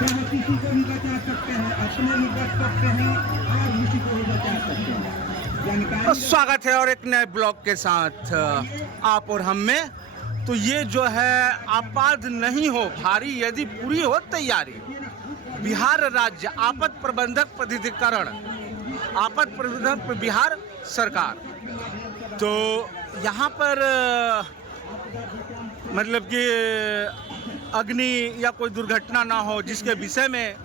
चाहे किसी को भी बचा सकते हैं, अपने भी बच सकते हैं और किसी को भी बचा सकते हैं। तो स्वागत है और एक नए ब्लॉग के साथ आप और हम में। तो ये जो है आपात नहीं हो भारी यदि पूरी हो तैयारी, बिहार राज्य आपद प्रबंधक प्राधिकरण, आपद प्रबंधक बिहार सरकार। तो यहाँ पर मतलब कि अग्नि या कोई दुर्घटना ना हो, जिसके विषय में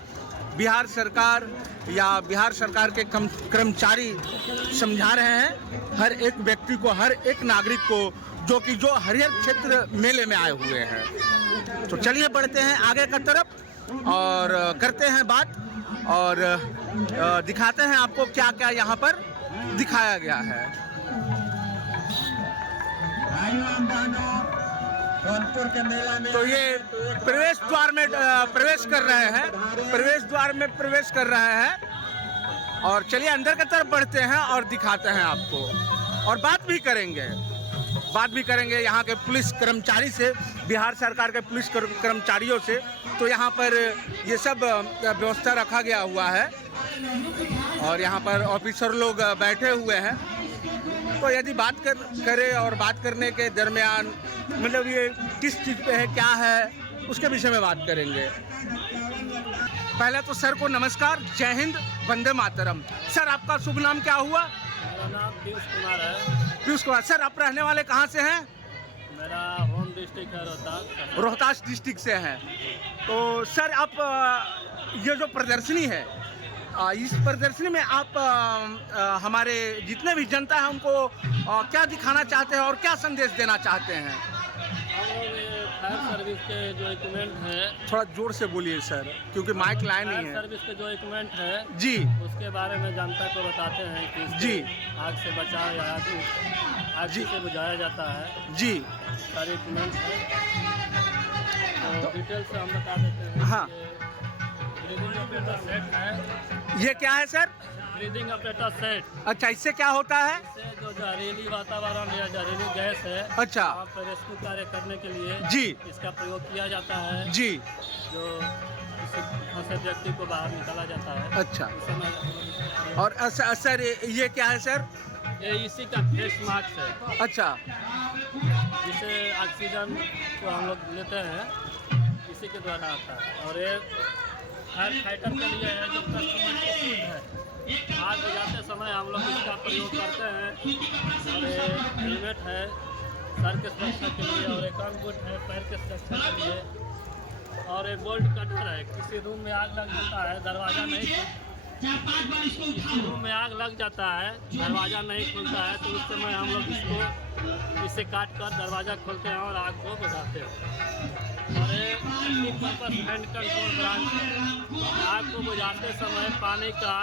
बिहार सरकार या बिहार सरकार के कर्मचारी समझा रहे हैं हर एक व्यक्ति को, हर एक नागरिक को जो हरियर क्षेत्र मेले में आए हुए हैं। तो चलिए बढ़ते हैं आगे की तरफ और करते हैं बात और दिखाते हैं आपको क्या क्या यहाँ पर दिखाया गया है। सोनपुर के मेला में तो ये प्रवेश द्वार में प्रवेश कर रहे हैं, प्रवेश द्वार में प्रवेश कर रहे हैं और चलिए अंदर की तरफ बढ़ते हैं और दिखाते हैं आपको और बात भी करेंगे यहाँ के पुलिस कर्मचारी से, बिहार सरकार के पुलिस कर्मचारियों से। तो यहाँ पर ये सब व्यवस्था रखा गया हुआ है और यहाँ पर ऑफिसर लोग बैठे हुए हैं। तो यदि बात करें और बात करने के दरमियान मतलब ये किस चीज़ पे है, क्या है, उसके विषय में बात करेंगे। पहले तो सर को नमस्कार, जय हिंद, वंदे मातरम। सर आपका शुभ नाम क्या हुआ? मेरा नाम पीयूष कुमार है। पीयूष कुमार। सर आप रहने वाले कहाँ से हैं? मेरा होम डिस्ट्रिक्ट है रोहतास। रोहतास डिस्ट्रिक्ट से हैं। तो सर आप ये जो प्रदर्शनी है, इस प्रदर्शनी में आप हमारे जितने भी जनता है उनको क्या दिखाना चाहते हैं और क्या संदेश देना चाहते हैं? हम लोग फायर सर्विस के जो इक्विपमेंट है, थोड़ा जोर से बोलिए सर, क्योंकि माइक लाइन नहीं फायर है। सर्विस के जो इक्विपमेंट है जी उसके बारे में जनता को बताते हैं कि इससे जी। आग से बचाव या आग जी। से बुझाया जाता है। जी सारे इक्विपमेंट है तो डिटेल से हम बता देते हैं। हाँ। ब्रीदिंग ऑपरेटर सेट है। ये क्या है सर? Breathing operator set. अच्छा, इससे क्या होता है? इससे जो जहरीली वातावरण या जहरीली गैस है, अच्छा। वहाँ पर रेस्क्यू कार्य करने के लिए जी इसका प्रयोग किया जाता है। जी। जो किसी फंसे व्यक्ति को बाहर निकाला जाता है। अच्छा। इस समय और सर ये क्या है सर? ये इसी का फेस मास्क है। अच्छा। जिसे ऑक्सीजन को हम लोग लेते हैं, इसी के द्वारा आता है। और ये फायर फाइटर के लिए है जो कस्टमर के सूट है। आग बुझाते समय हम लोग इसका प्रयोग करते हैं। और ये हेलमेट है सर के सुरक्षा के लिए, और एक अंगूठ है पैर के सुरक्षा के लिए, और एक बोल्ट कटर है। किसी रूम में आग लग जाता है, दरवाज़ा नहीं किसी रूम में आग लग जाता है, दरवाज़ा नहीं खुलता है, तो उस समय हम लोग इसे काट कर दरवाज़ा खोलते हैं और आग को बुझाते हैं। और एक पर्पस हैंड कंट्रोल ब्रांच है। आग को बुझाते समय पानी का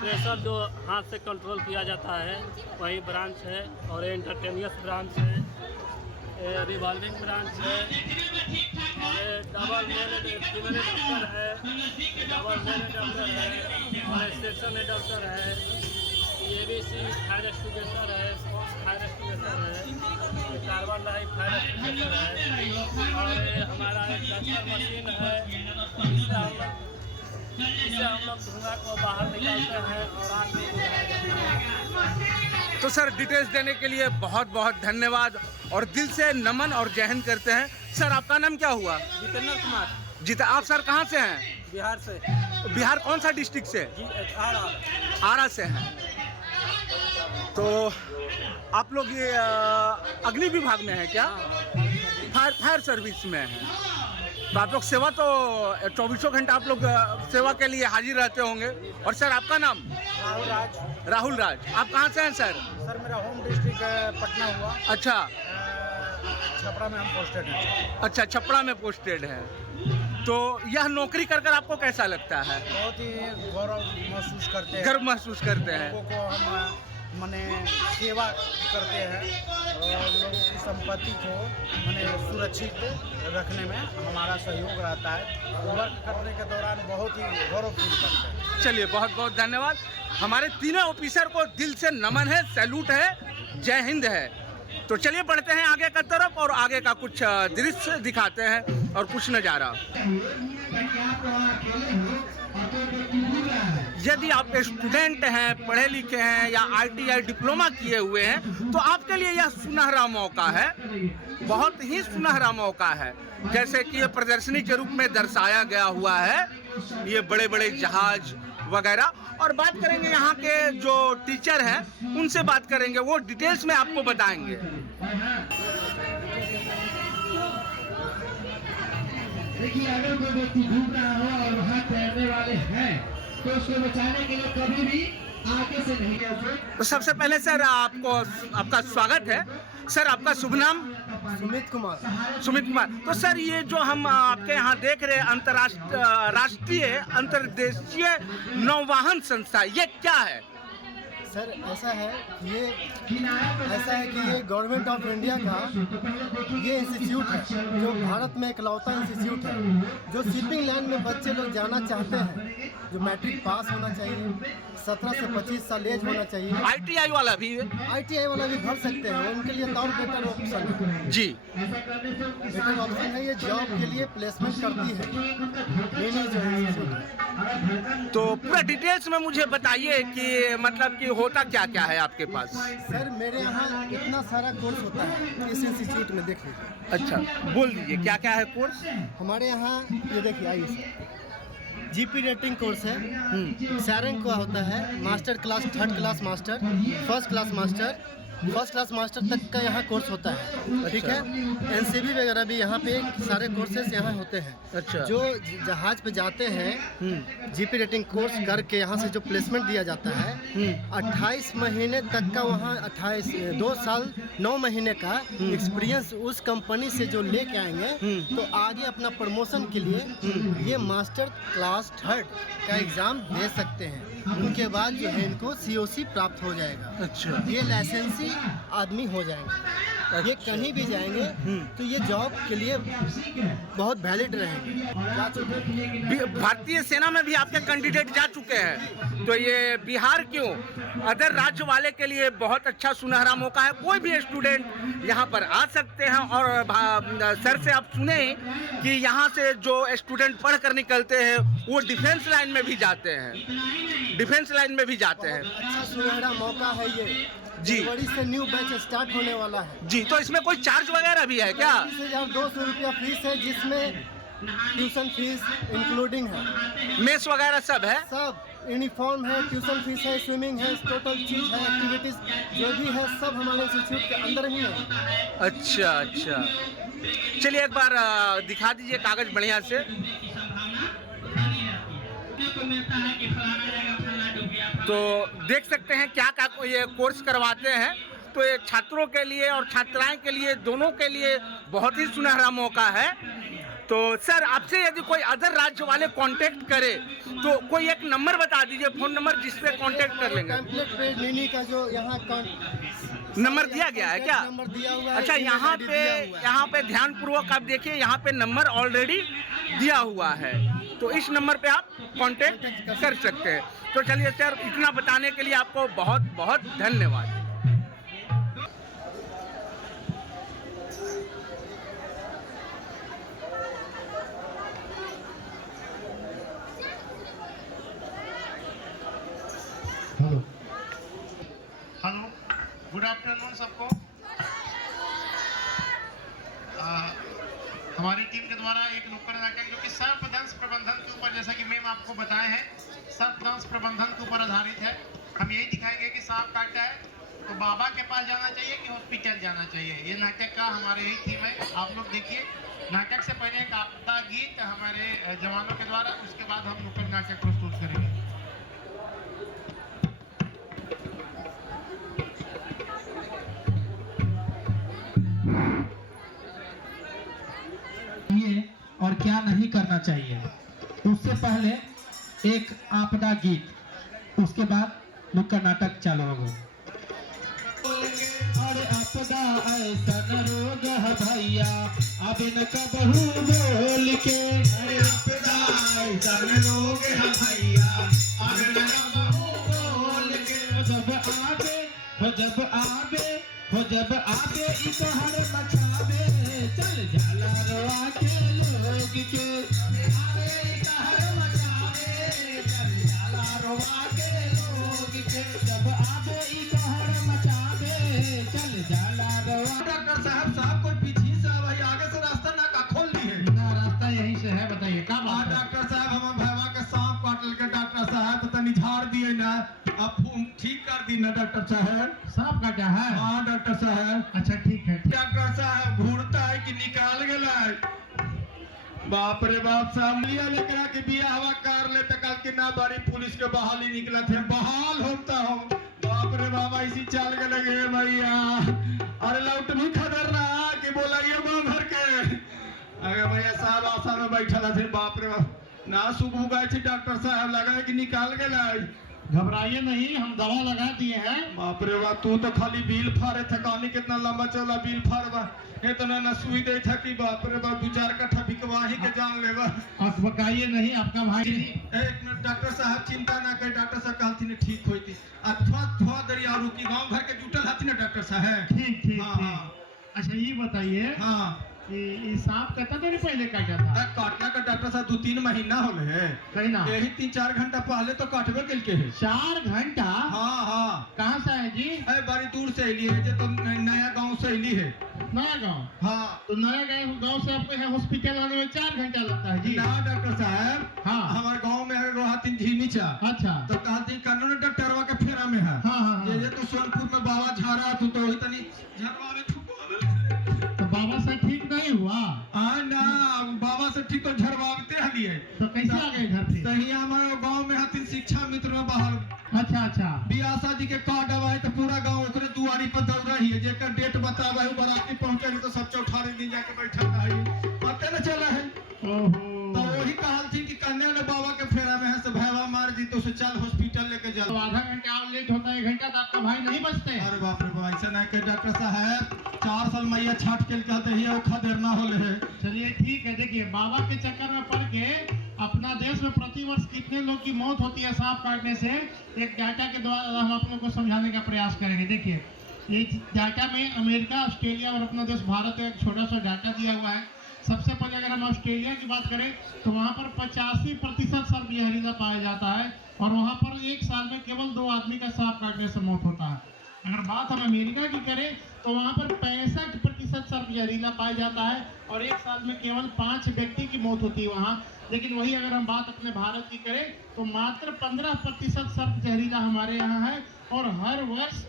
प्रेशर जो हाथ से कंट्रोल किया जाता है, वही ब्रांच है। और ये इंस्टेंटेनियस ब्रांच है, ये रिवॉल्विंग ब्रांच है, और ये डबल फीमेल एडाप्टर है, डबल मेल एडाप्टर है, और सेक्शन एडाप्टर है। ये भी सी फायर एक्सटिंग्विशर है, स्मॉल फायर एक्सटिंग्विशर है, कार्बन लाइट फायर एक्सटिंग्विशर है, और ये हमारा एक डस्टर मशीन है। इससे हम लोग धुआं को बाहर निकालते हैं और आग को बुझाया जाता है। तो सर डिटेल्स देने के लिए बहुत बहुत धन्यवाद और दिल से नमन और जय हिंद करते हैं। सर आपका नाम क्या हुआ? जितेंद्र कुमार। आप सर कहाँ से हैं? बिहार से। बिहार कौन सा डिस्ट्रिक्ट से? आरा से हैं। तो आप लोग ये अग्नि विभाग में है क्या? फायर सर्विस में है। तो आप लोग सेवा तो 24 घंटा आप लोग सेवा के लिए हाजिर रहते होंगे। और सर आपका नाम? राहुल राज। आप कहाँ से हैं सर? सर मेरा होम डिस्ट्रिक्ट पटना हुआ। अच्छा। छपरा में हम पोस्टेड हैं। अच्छा, छपरा में पोस्टेड है। तो यह नौकरी कर कर आपको कैसा लगता है? बहुत ही गौरव महसूस करते हैं। गर्व महसूस करते हैं। लोगों को हम माने सेवा करते हैं और लोगों की संपत्ति को माने सुरक्षित रखने में हमारा सहयोग रहता है। वर्क करने के दौरान बहुत ही गौरव फील करते हैं। चलिए बहुत बहुत धन्यवाद। हमारे तीनों ऑफिसर को दिल से नमन है, सैल्यूट है, जय हिंद है। तो चलिए बढ़ते हैं आगे की तरफ और आगे का कुछ दृश्य दिखाते हैं और कुछ नज़ारा। यदि आप स्टूडेंट हैं, पढ़े लिखे हैं या ITI डिप्लोमा किए हुए हैं तो आपके लिए यह सुनहरा मौका है, बहुत ही सुनहरा मौका है। जैसे कि ये प्रदर्शनी के रूप में दर्शाया गया हुआ है, ये बड़े बड़े जहाज वगैरह। और बात करेंगे यहाँ के जो टीचर हैं उनसे बात करेंगे, वो डिटेल्स में आपको बताएंगे। देखिए, अगर कोई व्यक्ति डूब रहा हो और वहाँ तैरने वाले हैं तो उसको बचाने के लिए कभी भी आगे से नहीं जाते। तो सबसे पहले सर आपका स्वागत है। सर आपका शुभ नाम? सुमित कुमार। सुमित कुमार। तो सर ये जो हम आपके यहाँ देख रहे हैं राष्ट्रीय अंतर्देशीय नौवाहन संस्था, ये क्या है? सर ऐसा है कि ये गवर्नमेंट ऑफ इंडिया का ये इंस्टीट्यूट है जो भारत में इकलौता इंस्टीट्यूट है जो शिपिंग लाइन में बच्चे लोग जाना चाहते हैं, जो मैट्रिक पास होना चाहिए, 17 से 25 साल एज होना चाहिए। ITI वाला भी भर सकते हैं, उनके लिए तो और बेटर ऑप्शन है जी। बेटर ऑप्शन है, ये जॉब के लिए प्लेसमेंट करती है मेरी जो इंस्टीट्यूट। तो पूरा डिटेल्स में मुझे बताइए कि मतलब कि होता क्या क्या है आपके पास? सर मेरे यहाँ इतना सारा कोर्स होता है इस इंस्टीट्यूट में, देख लीजिए। अच्छा, बोल दीजिए क्या क्या है कोर्स? हमारे यहाँ ये देखिए, आइए सर, GP रेटिंग कोर्स है, सैरेंग का होता है, master class, 3rd class master, first class master तक का यहाँ कोर्स होता है। ठीक है, NCB वगैरह भी यहाँ पे सारे कोर्सेस यहाँ होते हैं। अच्छा। जो जहाज पे जाते हैं GP रेटिंग कोर्स करके यहाँ से जो प्लेसमेंट दिया जाता है 28 महीने तक का, वहाँ 2 साल 9 महीने का एक्सपीरियंस उस कंपनी से जो लेके आएंगे तो आगे अपना प्रमोशन के लिए ये मास्टर क्लास 3rd का एग्ज़ाम दे सकते हैं। उनके बाद जो है इनको COC प्राप्त हो जाएगा। अच्छा। ये लाइसेंसी आदमी हो जाएंगे। ये कहीं भी जाएंगे तो ये जॉब के लिए बहुत वैलिड रहेंगे। भारतीय सेना में भी आपके कैंडिडेट जा चुके हैं, तो ये बिहार क्यों, अदर राज्य वाले के लिए बहुत अच्छा सुनहरा मौका है। कोई भी स्टूडेंट यहाँ पर आ सकते हैं। और सर से आप सुने कि यहाँ से जो स्टूडेंट पढ़ कर निकलते हैं वो डिफेंस लाइन में भी जाते हैं, अच्छा सुनहरा मौका है ये जी। जनवरी से न्यू बैच स्टार्ट होने वाला है जी। तो इसमें कोई चार्ज वगैरह भी है क्या? 30,200 रुपया फीस है, जिसमें ट्यूशन फीस इंक्लूडिंग है, मेस वगैरह सब है, सब यूनिफॉर्म है, ट्यूशन फीस है, स्विमिंग है, टोटल चीज है, एक्टिविटीज जो भी है सब हमारे इंस्टीट्यूट के अंदर ही है। अच्छा। चलिए एक बार दिखा दीजिए कागज बढ़िया से। तो देख सकते हैं क्या ये कोर्स करवाते हैं। तो ये छात्रों के लिए और छात्राएं के लिए, दोनों के लिए बहुत ही सुनहरा मौका है। तो सर आपसे यदि कोई अदर राज्य वाले कांटेक्ट करे तो कोई एक नंबर बता दीजिए, फोन नंबर जिस पे कांटेक्ट कर लेंगे। पैम्फलेट पे नीनी का जो यहाँ नंबर दिया गया है क्या? नंबर दिया हुआ है। अच्छा, यहाँ पे ध्यान पूर्वक आप देखिए, यहाँ पे नंबर ऑलरेडी दिया हुआ है, तो इस नंबर पे आप कांटेक्ट कर सकते हैं। तो चलिए सर, इतना बताने के लिए आपको बहुत बहुत धन्यवाद। हेलो, गुड आफ्टरनून सबको। हमारी टीम के द्वारा एक नुक्कड़ नाटक जो कि सर्पदंश प्रबंधन के ऊपर, जैसा कि मैम आपको बताए हैं, सर्पदंश प्रबंधन के ऊपर आधारित है। हम यही दिखाएंगे कि सांप काटा है तो बाबा के पास जाना चाहिए कि हॉस्पिटल जाना चाहिए। ये नाटक का हमारे यही थीम है। आप लोग देखिए, नाटक से पहले एक आपदा गीत हमारे जवानों के द्वारा, उसके बाद हम नुक्कड़ नाटक प्रस्तुत करेंगे। और क्या नहीं करना चाहिए, उससे पहले एक आपदा गीत, उसके बाद नुक्कड़ नाटक चालू होगा। अरे आपदा ऐसा रोग है भैया, अब न कबहू बोल के। अरे आपदा ऐसा रोग है भैया, अब न कबहू बोल के। जब आबे इको हर मचावे, चल जाला रोआ के लो बताइए क्या बात है? डॉक्टर साहब हम भैया के सांप काटल के डॉक्टर साहब तो तनी झाड़ दिए ना, अब ठीक कर दी ना डॉक्टर साहब। सांप काटा है? हाँ डॉक्टर साहब। अच्छा ठीक है। डॉक्टर साहब घूरता है कि निकाल गया? बाप रे बाप साहब लिया लेकर के बिया हवा कर ले तो कल के ना बारी पुलिस के बहाली निकला थे, बहाल होता हूँ। बाप रे बाबा इसी चाल के लगे भैया। अरे लौट भी खतर रहा कि बोला ये गाँव भर के अरे भैया साहब आशा में बैठा थे। बाप रे बाप ना सुबह गए थे डॉक्टर साहब, लगा कि निकाल गया। घबराइए नहीं, हम दवा लगा दिए हैं। बाप रे बाप तू तो खाली बिल फाड़े था, कहानी कितना लंबा चौला बिल फाड़वा इतना न सुई दे था कि बाप रे बाप 2-4 कट्ठा बिकवाही के जान लेवा। आप बकाइए नहीं, आपका भाई एक मिनट डॉक्टर साहब चिंता ना कर, डॉक्टर साहब कहती ने ठीक होती। थोड़ा देरी और रुकी, गांव घर के जुटल हथी ना डॉक्टर साहब। ठीक ठीक हाँ, ठीक। हाँ। अच्छा ये बताइए हाँ कि सांप कितना देर पहले काटा था? काटना का डॉक्टर साहब 2-3 महीना हो है, कहीं ना यही 3-4 घंटा पहले तो काटबे कल के है। 4 घंटा? हाँ हाँ। कहाँ से है जी? है बड़ी दूर से अली है, जो तो नया गांव से अली है। नया गाँव? हाँ तो नया गाँव से आपको यहाँ हॉस्पिटल आने में 4 घंटा लगता है जी? ना डॉक्टर साहब हाँ। हमारे गांव में है रोहाती झीमीचा। अच्छा तो कहती कानून डॉक्टरवा के फेरा में है। हाँ हाँ हाँ। ये तो सोनपुर में बाबा झाड़ा तो वही तनी झरवा में तो बाबा से ठीक नहीं हुआ? ना बाबा से ठीक और झरवाते हलिए। तो कैसे आ गए घर से? तही हमारे गांव में हथिन शिक्षा मित्र में बाहर अच्छा अच्छा। बियाह शादी के कार्ड आवा तो पूरा गांव ओकरे दुआरी पर दौड़ रही है, जेकर डेट बतावा है बराती पहुंचे तो सब चौठारी दिन जाके बैठा है, पता न चला है। ओहो। तो वही कहल थी कि कन्या ने बाबा के फेरा में है से भैवा मार दी तो उसे चल हॉस्पिटल लेके तो चल। आधा घंटा और लेट होता है, 1 घंटा तो आपका भाई नहीं बचते? अरे बाप रे बाप ऐसा नहीं के डॉक्टर साहब 4 साल मैया छाट के कहते ही वो खदेर ना होले है। चलिए ठीक है। देखिए बाबा के चक्कर में पड़ के अपना देश में प्रतिवर्ष कितने लोग की मौत होती है सांप काटने से, एक डाटा के द्वारा हम आप लोग को समझाने का प्रयास करेंगे। देखिए इस डाटा में अमेरिका, ऑस्ट्रेलिया और अपना देश भारत एक छोटा सा डाटा दिया हुआ है। सबसे पहले अगर हम ऑस्ट्रेलिया की बात करें तो वहाँ पर 85% सर्प जहरीला पाया जाता है और वहाँ पर 1 साल में केवल 2 आदमी का सांप काटने से मौत होता है। अगर बात हम अमेरिका की करें तो वहाँ पर 65% सर्प जहरीला पाया जाता है और 1 साल में केवल 5 व्यक्ति की मौत होती है वहाँ। लेकिन वही अगर हम बात अपने भारत की करें तो मात्र 15% सर्प जहरीला हमारे यहाँ है और हर वर्ष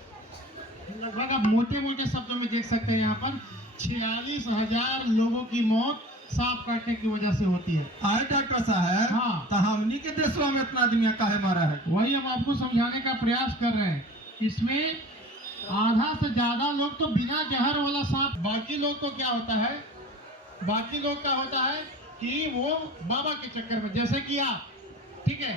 लगभग आप मोटे मोटे शब्दों में देख सकते हैं यहाँ पर 46,000 लोगों की मौत सांप काटने की वजह से होती है। आए डॉक्टर साहब हाँ। तो हमनी के देशवा में इतना आदमी काहे मारा है? वही हम आपको समझाने का प्रयास कर रहे हैं। इसमें आधा से ज्यादा लोग तो बिना जहर वाला सांप, बाकी लोग को क्या होता है, बाकी लोग क्या होता है कि वो बाबा के चक्कर में, जैसे कि आप, ठीक है।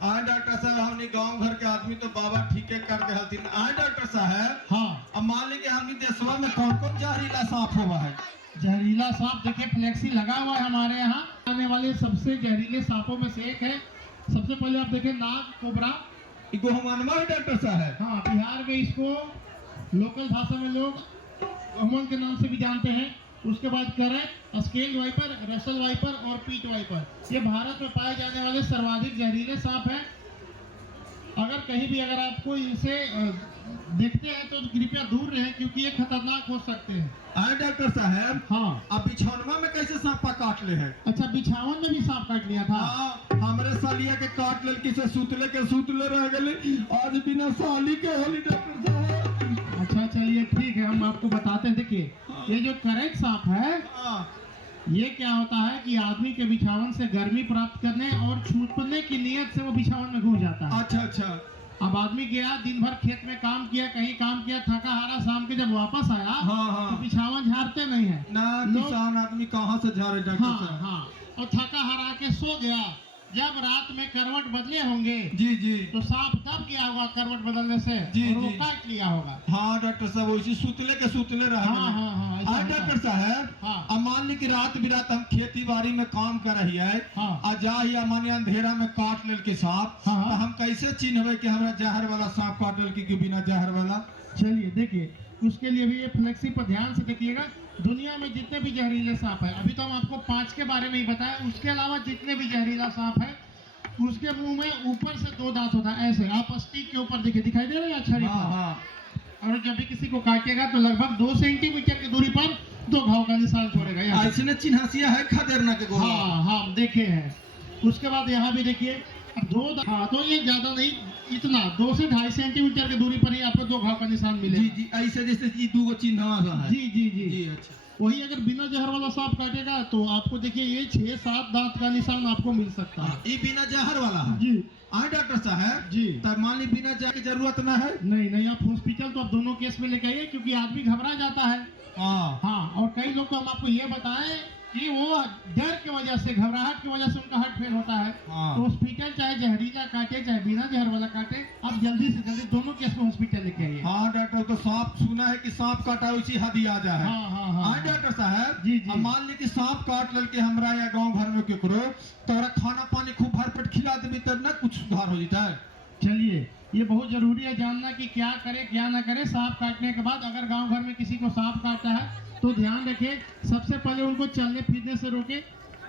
आए डॉक्टर साहब हमनी गांव घर के आदमी तो बाबा ठीके कर दे हलतीन। आए डॉक्टर साहब हाँ। अब मान लीजिए हमनी देशवा में कौन कौन जहरीला सांप हुआ है? जहरीला सांप देखिए फ्लेक्सी लगा हुआ है हमारे यहाँ। आने वाले सबसे जहरीले सांपों में से एक है। सबसे पहले आप देखें नाग कोबरा। इको हमानमा है डॉक्टर साहब। हाँ, बिहार में इसको लोकल भाषा में लोग अमन के नाम से भी जानते हैं। उसके बाद krait, scaled viper, Russell viper और पीट वाइपर, ये भारत में पाए जाने वाले सर्वाधिक जहरीले सांप हैं। अगर कहीं भी अगर आपको इनसे देखते हैं तो कृपया दूर रहें क्योंकि ये खतरनाक हो सकते हैं। आए डॉक्टर साहब हाँ। अब बिछौनवा में कैसे सांपा काट ले है? अच्छा, बिछावन में भी सांप काट लिया था? हाँ, हमरे सालिया के काट लेल किसे सुतले रह गए, आज बिना साली के होली डॉक्टर साहब। अच्छा चलिए ठीक है, हम आपको बताते हैं। देखिए ये जो करैट सांप है, हाँ। ये क्या होता है कि आदमी के बिछावन से गर्मी प्राप्त करने और छूटने की नियत से वो बिछावन में घुस जाता है। अच्छा अच्छा। अब आदमी गया, दिन भर खेत में काम किया, कहीं काम किया, थका हारा, शाम के जब वापस आया हाँ हाँ। तो बिछावन झाड़ते नहीं है ना किसान आदमी कहाँ से झाड़े डॉक्टर हाँ साहब? हाँ। और थका हारा के सो गया, जब रात में करवट बदले होंगे जी जी। तो सांप तब क्या होगा, करवट बदलने से जी, और वो जी। काट लिया होगा। हाँ डॉक्टर साहब वैसे सुतले रह हाँ हाँ हाँ, ऐसा हाँ होता है। डॉक्टर साहब हाँ। अब मान ली कि रात बिरात हम खेती बाड़ी में काम कर रही है हाँ। आ जा या माने अंधेरा में काट लेल के सांप, हाँ। तो हम कैसे चिन्हबे कि हमरा जहर वाला सांप काट लेल कि बिना जहर वाला? चलिए देखिए, उसके लिए भी ये फ्लेक्सी पर ध्यान से देखिएगा। दुनिया में जितने भी जहरीले सांप है, अभी तो हम आपको 5 के बारे में ही बताया, उसके अलावा जितने भी जहरीला सांप है उसके मुंह में ऊपर से 2 दांत होता है। ऐसे आप स्टिक के ऊपर देखिए, दिखाई दे रहा है छड़ी हाँ पर? हाँ। और जब भी किसी को काटेगा तो लगभग 2 सेंटीमीटर की दूरी पर 2 घाव का निशान छोड़ेगा यहाँ। ऐसे ने चिन्हासिया है खदेरना के गोला। हाँ हाँ देखे हैं। उसके बाद यहाँ भी देखिए 2 हाँ तो ये ज्यादा नहीं, इतना 2 से 2.5 सेंटीमीटर की दूरी पर ही आपको 2 घाव का निशान मिलेगा। जी जी, ऐसे जैसे ये 2 चिन्ह है। जी जी जी जी अच्छा। वही अगर बिना जहर वाला सांप काटेगा तो आपको देखिए ये 6-7 दांत का निशान आपको मिल सकता है। ये बिना जहर वाला है जी हाँ डॉक्टर साहब जी। तब मान ली बिना जहर की जरूरत ना है। नहीं नहीं, आप हॉस्पिटल तो आप दोनों केस में लेके आइए, क्योंकि आदमी घबरा जाता है। हाँ हाँ, और कई लोग को हम आपको ये बताएं कि वो डर की वजह से, घबराहट की वजह से उनका हार्ट फेल होता है। हाँ। तो हॉस्पिटल चाहे जहरीला काटे चाहे बिना जहर वाला काटे, आप जल्दी से जल्दी दोनों केस में हॉस्पिटल लेके आइए। हाँ डॉक्टर, तो सांप सुना है कि सांप काटा उसी हदी आ जाए। हाँ हाँ हाँ हाँ डॉक्टर साहब जी, जी। अब मान ली कि सांप काट लेल के हमरा या गांव घर में केकरो तो ओकरा खाना पानी खूब भरपेट खिला देबी तब ना कुछ सुधार हो जता है। चलिए, ये बहुत जरूरी है जानना कि क्या करे क्या ना करे। सांप काटने के बाद अगर गांव घर में किसी को सांप काटा है तो ध्यान रखें, सबसे पहले उनको चलने फिरने से रोके,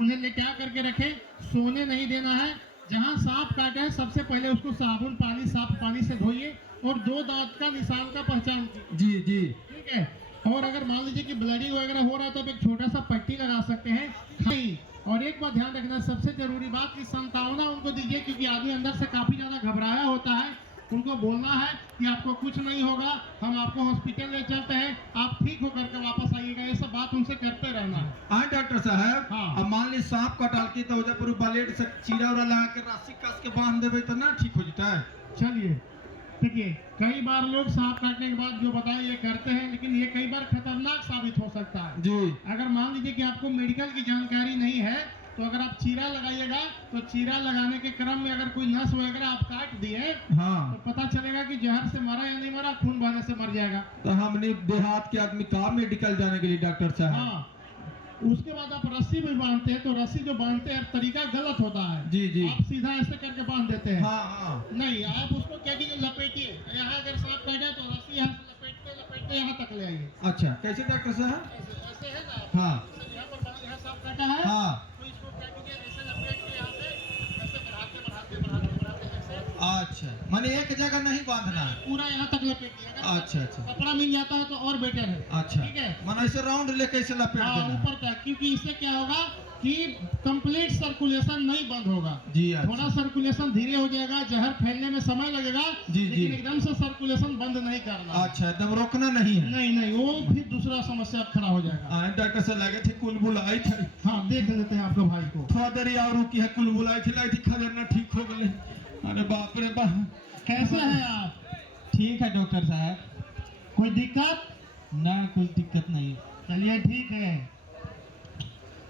उन्हें लेटा करके रखें, सोने नहीं देना है। जहां सांप काटा है सबसे पहले उसको साबुन पानी साफ पानी से धोइए और 2 दांत का निशान का पहचान कीजिए। जी जी ठीक है। और अगर मान लीजिए कि ब्लडिंग वगैरह हो रहा है तो आप एक छोटा सा पट्टी लगा सकते हैं। नहीं, और एक बात ध्यान रखना, सबसे जरूरी बात कि सांत्वना उनको दीजिए, क्योंकि आदमी अंदर से काफी ज्यादा घबराया होता है। उनको बोलना है कि आपको कुछ नहीं होगा, हम आपको हॉस्पिटल ले चलते हैं, आप ठीक होकर के वापस आइएगा। ये सब बात उनसे करते रहना। हाँ डॉक्टर साहब हाँ। अब मान ली सांप काटाल की तो उधर पूरी ब्लेड से चीरा उरा लगा के रस्सी कस के बांध देवे तो ना ठीक हो जता है। चलिए, देखिए कई बार लोग सांप काटने के बाद जो बताए ये करते हैं, लेकिन ये कई बार खतरनाक साबित हो सकता है। जी अगर मान लीजिए कि आपको मेडिकल की जानकारी नहीं है तो अगर आप चीरा लगाइएगा तो चीरा लगाने के क्रम में अगर कोई नस वगैरह आप काट दिए हाँ तो पता चलेगा कि जहर से मरा या नहीं मरा, खून बहने से मर जाएगा। तो हमने देहात के आदमी कहाँ मेडिकल जाने के लिए डॉक्टर साहब। हाँ, उसके बाद आप रस्सी भी बांधते हैं तो रस्सी जो बांधते हैं तरीका गलत होता है। जी जी आप सीधा ऐसे करके बांध देते हैं। हाँ हाँ नहीं, आप उसको क्या कीजिए, लपेटिए। यहाँ अगर सांप काटा तो रस्सी यहाँ से लपेटते लपेटते यहाँ तक ले आइए। अच्छा कैसे डॉक्टर साहब। ऐसे है ना, हाँ यहाँ पर यहाँ सांप काटा है हाँ तो इसको क्या कीजिए, ऐसे लपेट के यहाँ से ऐसे बढ़ाते बढ़ाते बढ़ाते बढ़ाते ऐसे अच्छा, माने एक जगह नहीं बांधना है। पूरा यहाँ तक लपेटिए। अगर अच्छा अच्छा कपड़ा मिल जाता है तो और बेटर है। अच्छा ठीक है। माने ऐसे राउंड लेके ऐसे लपेट हाँ, देना है। ऊपर तक, क्योंकि इससे क्या होगा कि कंप्लीट सर्कुलेशन नहीं बंद होगा। जी अच्छा। थोड़ा सर्कुलेशन धीरे हो जाएगा, जहर फैलने में समय लगेगा, जी, लेकिन जी। एकदम से सर्कुलेशन बंद नहीं करना। अच्छा एकदम रोकना नहीं है। नहीं नहीं, वो फिर दूसरा समस्या खड़ा हो जाएगा। हाँ डॉक्टर से लगे थे कुल बुलाई थे। हाँ, देख लेते हैं आपके भाई को। थोड़ा देर और रुकी है, कुल बुलाई थी लाई थी खदेरना ठीक हो गए। अरे बाप रे बाप। कैसे हैं आप? ठीक है डॉक्टर साहब, कोई दिक्कत? ना कोई दिक्कत नहीं। चलिए ठीक है।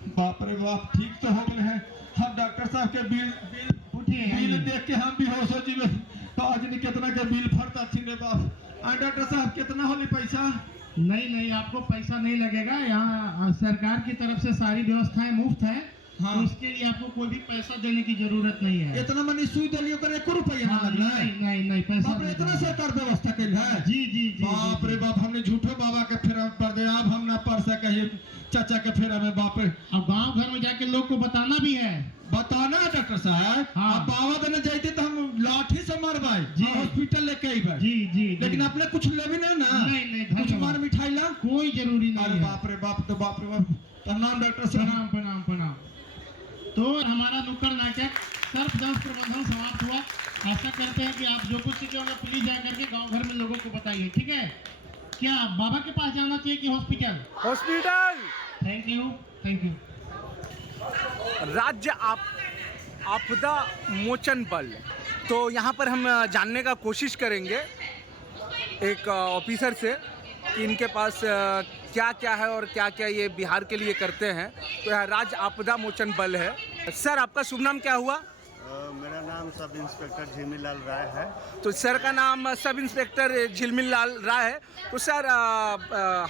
बाप रे बाप, ठीक तो हो गए हैं। हम डॉक्टर साहब के बिल उठिए, बिल आइए। देख के हम बेहोश हो जीवे। तो आज नहीं कितना के बिल फरता थी रे बाप। डॉक्टर साहब कितना होली पैसा। नहीं नहीं, आपको पैसा नहीं लगेगा। यहाँ सरकार की तरफ से सारी व्यवस्थाएं मुफ्त है। हाँ। तो इसके लिए आपको कोई भी पैसा देने की जरूरत नहीं है। इतना मनी सुई दलियो करे 1 रुपया ना हाँ, लगना है। नहीं नहीं, पैसा बाप रे, नहीं इतना देना। सरकार व्यवस्था कैल है। जी जी जी बाप जी, रे बाप, हमने झूठो बाबा के फेरा पर दे। अब हम ना पर सके चाचा के फेरा में। बाप रे, अब गांव घर में जाके लोग को बताना भी है। बताना है डॉक्टर साहब। हाँ। अब बाबा देने जाते तो हम लाठी से मारवाई जी। हॉस्पिटल लेके आई। जी जी लेकिन जी। अपने कुछ लेवे नहीं ना। नहीं, कुछ धन्यवाद। मार मिठाई ला। कोई जरूरी नहीं अरे है। बाप रे बाप, तो बाप रे बाप। प्रणाम डॉक्टर साहब। प्रणाम प्रणाम प्रणाम। तो हमारा नुक्कड़ नाटक सर्पदंश प्रबंधन समाप्त हुआ। आशा करते हैं कि आप जो कुछ सीखे होंगे प्लीज जा करके गांव घर में लोगों को बताइए। ठीक है। क्या बाबा के पास जाना चाहिए कि hospital? Hospital. Thank you thank you. राज्य आपदा मोचन बल, तो यहाँ पर हम जानने का कोशिश करेंगे एक ऑफिसर से कि इनके पास क्या क्या है और क्या क्या ये बिहार के लिए करते हैं। तो यह राज्य आपदा मोचन बल है। सर, आपका शुभ नाम क्या हुआ? मेरा नाम सब इंस्पेक्टर झिलमिल लाल राय है। तो सर का नाम सब इंस्पेक्टर झिलमिल लाल राय है। तो सर,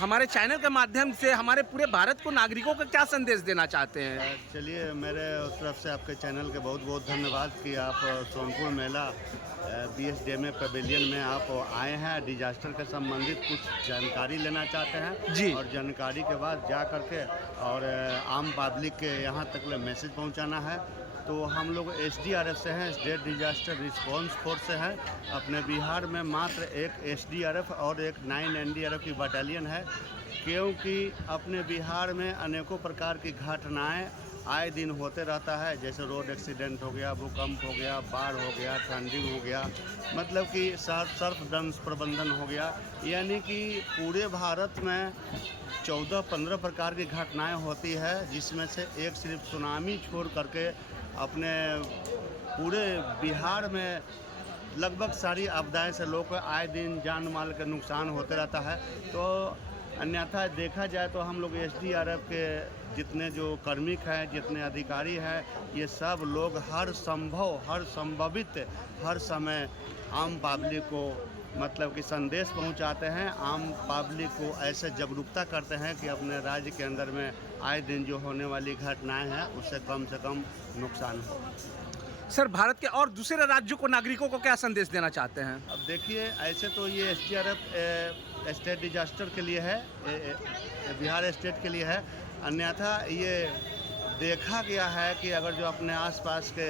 हमारे चैनल के माध्यम से हमारे पूरे भारत को नागरिकों को क्या संदेश देना चाहते हैं? चलिए, मेरे तरफ से आपके चैनल के बहुत बहुत धन्यवाद कि आप सोनपुर मेला BSDMA पवेलियन में आप आए हैं। डिजास्टर के संबंधित कुछ जानकारी लेना चाहते हैं जी। और जानकारी के बाद जा करके और आम पब्लिक के यहाँ तक मैसेज पहुँचाना है। तो हम लोग SDRF से हैं, स्टेट डिजास्टर रिस्पांस फोर्स से हैं। अपने बिहार में मात्र एक SDRF और एक 9 NDRF की बटालियन है, क्योंकि अपने बिहार में अनेकों प्रकार की घटनाएं आए दिन होते रहता है, जैसे रोड एक्सीडेंट हो गया, भूकंप हो गया, बाढ़ हो गया, ठंडी हो गया, मतलब कि सर्पदंश प्रबंधन हो गया। यानी कि पूरे भारत में 14-15 प्रकार की घटनाएं होती है, जिसमें से एक सिर्फ सुनामी छोड़ करके अपने पूरे बिहार में लगभग सारी आपदाएं से लोग आए दिन जान माल का नुकसान होते रहता है। तो अन्यथा देखा जाए तो हम लोग SDRF के जितने जो कार्मिक हैं, जितने अधिकारी हैं, ये सब लोग हर संभवित हर समय आम पब्लिक को मतलब कि संदेश पहुंचाते हैं, आम पब्लिक को ऐसे जागरूकता करते हैं कि अपने राज्य के अंदर में आए दिन जो होने वाली घटनाएं हैं उससे कम से कम नुकसान हो। सर, भारत के और दूसरे राज्यों को, नागरिकों को क्या संदेश देना चाहते हैं? अब देखिए, ऐसे तो ये SDRF स्टेट डिजास्टर के लिए है, बिहार स्टेट के लिए है। अन्यथा ये देखा गया है कि अगर जो अपने आसपास के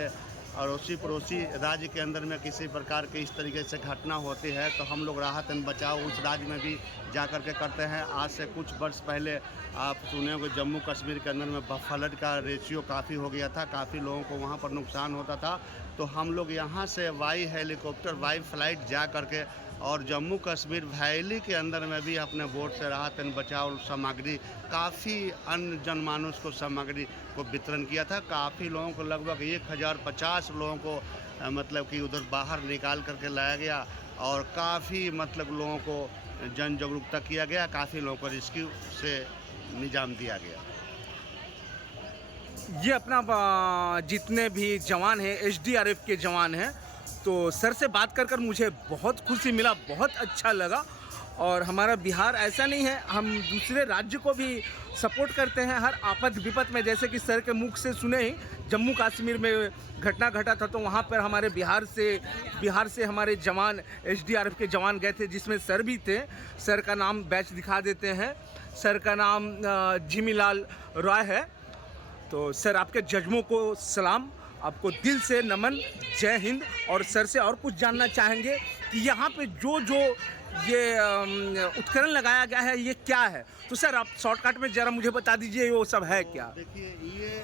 अड़ोसी पड़ोसी राज्य के अंदर में किसी प्रकार की इस तरीके से घटना होती है तो हम लोग राहत एवं बचाव उस राज्य में भी जा कर के करते हैं। आज से कुछ वर्ष पहले आप सुने होंगे जम्मू कश्मीर के अंदर में फ्लड का रेशियो काफ़ी हो गया था, काफ़ी लोगों को वहाँ पर नुकसान होता था। तो हम लोग यहाँ से वाई हेलीकॉप्टर, वाई फ्लाइट जा करके और जम्मू कश्मीर वैली के अंदर में भी अपने बोट से राहत एवं बचाव सामग्री, काफ़ी अन्य जनमानुष को सामग्री को वितरण किया था। काफ़ी लोगों को, लगभग 1050 लोगों को मतलब कि उधर बाहर निकाल करके लाया गया और काफ़ी मतलब लोगों को जन जागरूकता किया गया, काफ़ी लोगों को रेस्क्यू से निजाम दिया गया। ये अपना जितने भी जवान हैं, SDRF के जवान हैं, तो सर से बात कर मुझे बहुत खुशी मिला, बहुत अच्छा लगा। और हमारा बिहार ऐसा नहीं है, हम दूसरे राज्य को भी सपोर्ट करते हैं हर आफत विपत में। जैसे कि सर के मुख से सुने ही, जम्मू कश्मीर में घटना घटा था तो वहाँ पर हमारे बिहार से हमारे जवान, SDRF के जवान गए थे, जिसमें सर भी थे। सर का नाम बैच दिखा देते हैं, सर का नाम जिमीलाल रॉय है। तो सर, आपके जज्बों को सलाम, आपको दिल से नमन, जय हिंद। और सर से और कुछ जानना चाहेंगे कि यहाँ पे जो ये उपकरण लगाया गया है ये क्या है? तो सर, आप शॉर्टकट में ज़रा मुझे बता दीजिए वो सब है क्या? देखिए, ये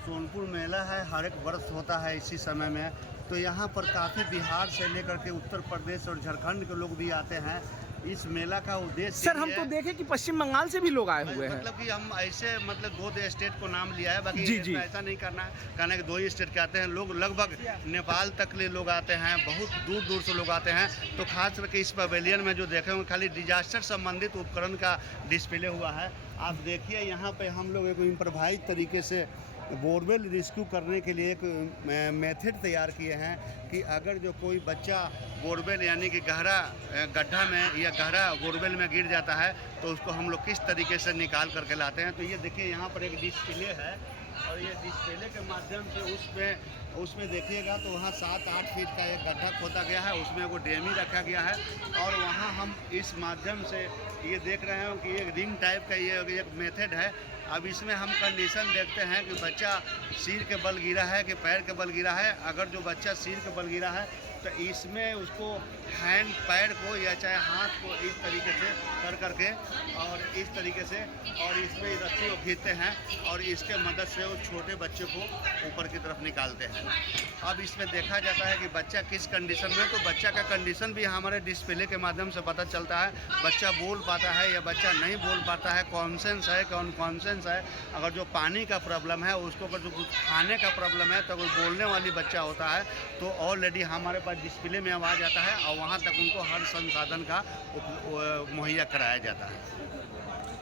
सोनपुर मेला है, हर एक वर्ष होता है इसी समय में। तो यहाँ पर काफ़ी बिहार से लेकर के उत्तर प्रदेश और झारखंड के लोग भी आते हैं। इस मेला का उद्देश्य सर, हम तो देखें कि पश्चिम बंगाल से भी लोग आए हुए हैं। मतलब कि हम ऐसे मतलब 2 स्टेट को नाम लिया है, बाकी जी। ऐसा नहीं कहना है कि 2 ही स्टेट के आते हैं लोग, लगभग नेपाल तक ले लोग आते हैं, बहुत दूर दूर से लोग आते हैं। तो खास करके इस पवेलियन में जो देखे होंगे, खाली डिजास्टर संबंधित उपकरण का डिस्प्ले हुआ है। आप देखिए, यहाँ पे हम लोग एक इम्प्रोवाइज तरीके से बोरवेल रेस्क्यू करने के लिए एक मेथड तैयार किए हैं कि अगर जो कोई बच्चा बोरवेल यानी कि गहरा गड्ढा में या गहरा बोरवेल में गिर जाता है तो उसको हम लोग किस तरीके से निकाल करके लाते हैं। तो ये देखिए, यहाँ पर एक डिस्प्ले है और ये डिस्प्ले के माध्यम से उसमें देखिएगा तो वहाँ 7-8 फीट का एक गड्ढा खोदा गया है, उसमें वो डेमी रखा गया है और वहाँ हम इस माध्यम से ये देख रहे हैं कि एक रिंग टाइप का ये एक मेथड है। अब इसमें हम कंडीशन देखते हैं कि बच्चा सिर के बल गिरा है कि पैर के बल गिरा है। अगर जो बच्चा सिर के बल गिरा है तो इसमें उसको हैंड, पैर को या चाहे हाथ को इस तरीके से कर करके और इस तरीके से और इसमें रस्सी को खींचते हैं और इसके मदद से वो छोटे बच्चे को ऊपर की तरफ निकालते हैं। अब इसमें देखा जाता है कि बच्चा किस कंडीशन में, तो बच्चा का कंडीशन भी हमारे डिस्प्ले के माध्यम से पता चलता है। बच्चा बोल पाता है या बच्चा नहीं बोल पाता है, कॉन्सेंस है कौन कॉन्सेंस है। अगर जो पानी का प्रॉब्लम है, उसको अगर जो कुछ खाने का प्रॉब्लम है, तो अगर बोलने वाली बच्चा होता है तो ऑलरेडी हमारे पास डिस्प्ले में आवाज़ आता है और वहाँ तक उनको हर संसाधन का मुहैया कराया जाता है।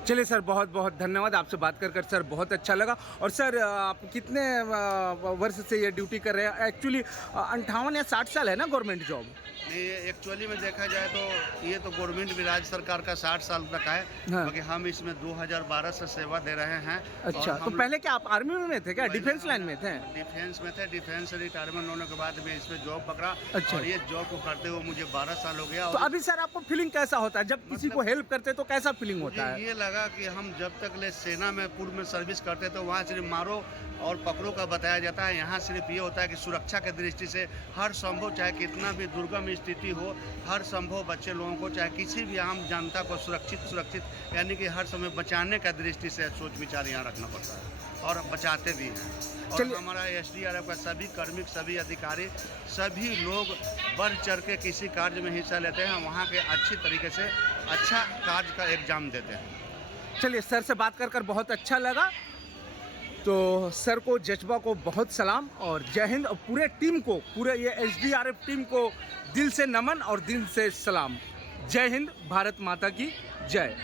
चलिए सर, बहुत बहुत धन्यवाद। आपसे बात कर सर बहुत अच्छा लगा। और सर, आप कितने वर्ष से ये ड्यूटी कर रहे हैं? एक्चुअली 58 या 60 साल है ना गवर्नमेंट जॉब? नहीं, एक्चुअली में देखा जाए तो ये तो गवर्नमेंट भी राज्य सरकार का 60 साल तक है। हाँ। क्योंकि हम इसमें 2012 से सेवा दे रहे हैं। अच्छा, तो पहले क्या आप आर्मी में थे क्या? डिफेंस लाइन में थे? डिफेंस में थे। डिफेंस से रिटायरमेंट होने के बाद मैं इसमें जॉब पकड़ा। अच्छा। और ये जॉब को करते हुए मुझे 12 साल हो गया। तो अभी सर, आपको फीलिंग कैसा होता है जब किसी को हेल्प करते तो कैसा फीलिंग होता है? ये लगा कि हम जब तक ले सेना में पूर्व में सर्विस करते तो वहाँ सिर्फ मारो और पकड़ों का बताया जाता है। यहाँ सिर्फ ये होता है कि सुरक्षा की दृष्टि से हर संभव, चाहे कितना भी दुर्गम स्थिति हो, हर संभव बच्चे लोगों को, चाहे किसी भी आम जनता को सुरक्षित यानी कि हर समय बचाने का दृष्टि से सोच विचार यहाँ रखना पड़ता है और बचाते भी हैं। और हमारा SDRF का सभी कर्मिक, सभी अधिकारी, सभी लोग बढ़ चढ़ के किसी कार्य में हिस्सा लेते हैं, वहाँ के अच्छी तरीके से अच्छा कार्य का एग्जाम देते हैं। चलिए, सर से बात कर बहुत अच्छा लगा। तो सर को, जज्बा को बहुत सलाम और जय हिंद। और पूरे टीम को, पूरे ये SDRF टीम को दिल से नमन और दिल से सलाम। जय हिंद, भारत माता की जय।